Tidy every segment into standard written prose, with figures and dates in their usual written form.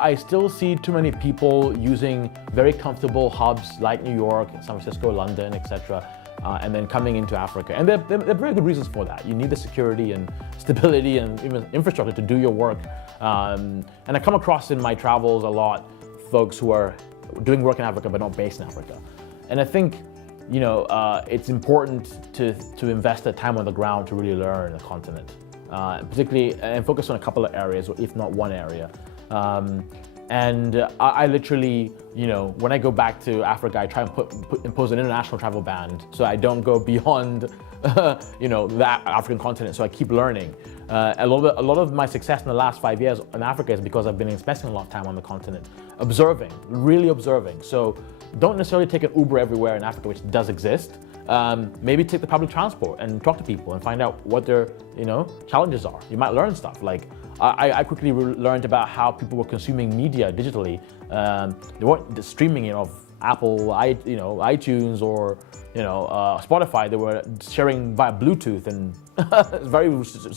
I still see too many people using very comfortable hubs like New York, San Francisco, London, etc., and then coming into Africa. And there are very good reasons for that. You need the security and stability and even infrastructure to do your work. And I come across in my travels a lot folks who are doing work in Africa but not based in Africa. And I think it's important to invest the time on the ground to really learn the continent, particularly and focus on a couple of areas, or if not one area. I literally, when I go back to Africa, I try and impose an international travel ban, so I don't go beyond, the African continent. So I keep learning. A lot of my success in the last 5 years in Africa is because I've been investing a lot of time on the continent, observing, really observing. So don't necessarily take an Uber everywhere in Africa, which does exist. Maybe take the public transport and talk to people and find out what their challenges are. You might learn stuff. Like I quickly learned about how people were consuming media digitally. They weren't streaming it off Apple, iTunes or Spotify. They were sharing via Bluetooth, and it's very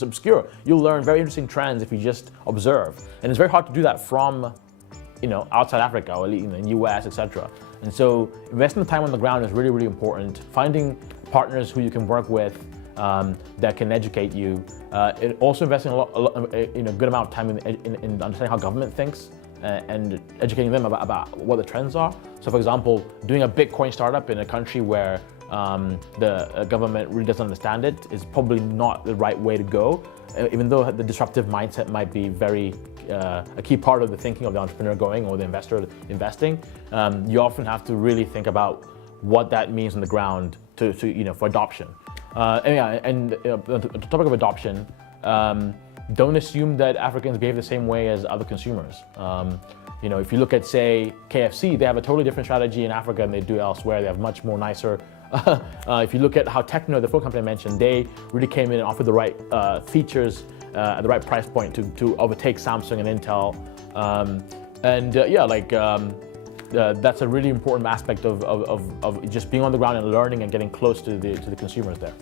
obscure. You'll learn very interesting trends if you just observe, and it's very hard to do that from outside Africa or in the US, etc. And so investing the time on the ground is really, really important. Finding partners who you can work with that can educate you. Also investing a good amount of time in understanding how government thinks and educating them about what the trends are. So for example, doing a Bitcoin startup in a country where the government really doesn't understand it is probably not the right way to go. Even though the disruptive mindset might be a key part of the thinking of the entrepreneur going or the investor investing, you often have to really think about what that means on the ground for adoption. On the topic of adoption, don't assume that Africans behave the same way as other consumers. If you look at, say, KFC, they have a totally different strategy in Africa than they do elsewhere. They have much more nicer. If you look at how Techno, the phone company I mentioned, they really came in and offered the right features at the right price point to overtake Samsung and Intel. That's a really important aspect of just being on the ground and learning and getting close to the consumers there.